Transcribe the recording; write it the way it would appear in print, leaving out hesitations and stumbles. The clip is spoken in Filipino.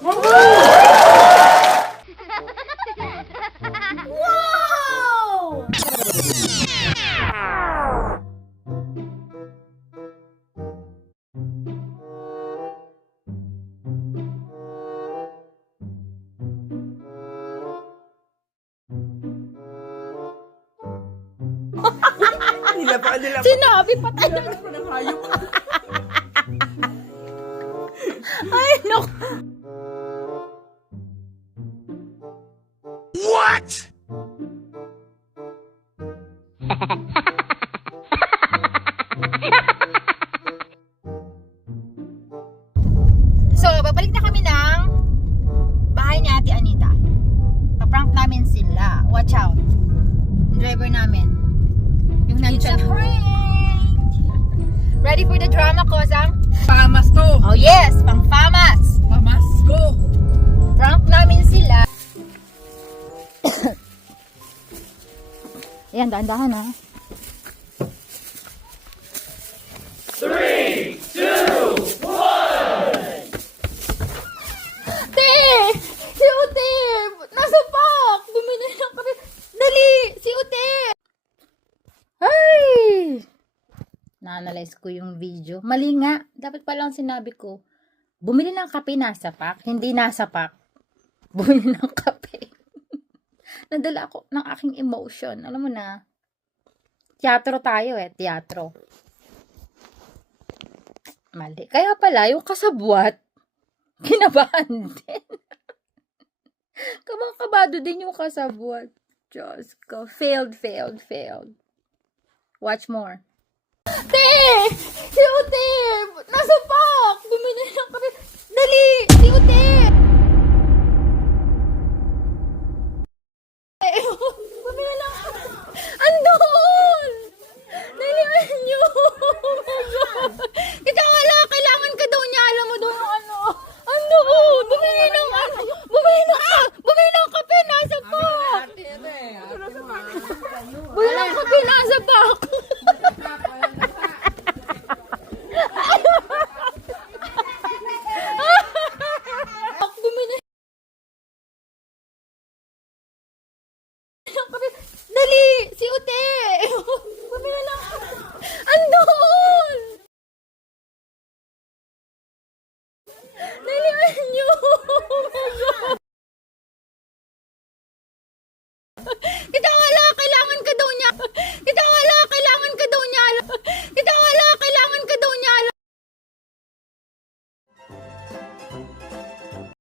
Wow! Sinabi pa tayo. Ay, no. What? So, babalik na kami ng bahay ni Ate Anita. Paprank namin sila. Watch out. Yung driver namin. Yung nandyan. Ready for the drama, Kozang? Pamas ko! Oh yes, pang famas. Pamas ko! Prank namin sila. Ayan, dahan-dahan ha. 3, 2, 1! Te! Si Ute! Nasa pak! Bumili ng kape. Dali! Si Ute! Ay! Na-analyze ko yung video. Mali nga. Dapat palang sinabi ko, bumili ng kape nasa pak. Hindi nasa pak. Bumili ng kape. Nadala ako ng aking emotion. Alam mo na. Teatro tayo teatro. Mali. Kaya pala, yung kasabwat, kinabahan din. Kabang-kabado din yung kasabwat. Diyos ko. Failed. Watch more. Te! Si Ute! Nasa pak! Bumili ng kape. Dali! Si Ute!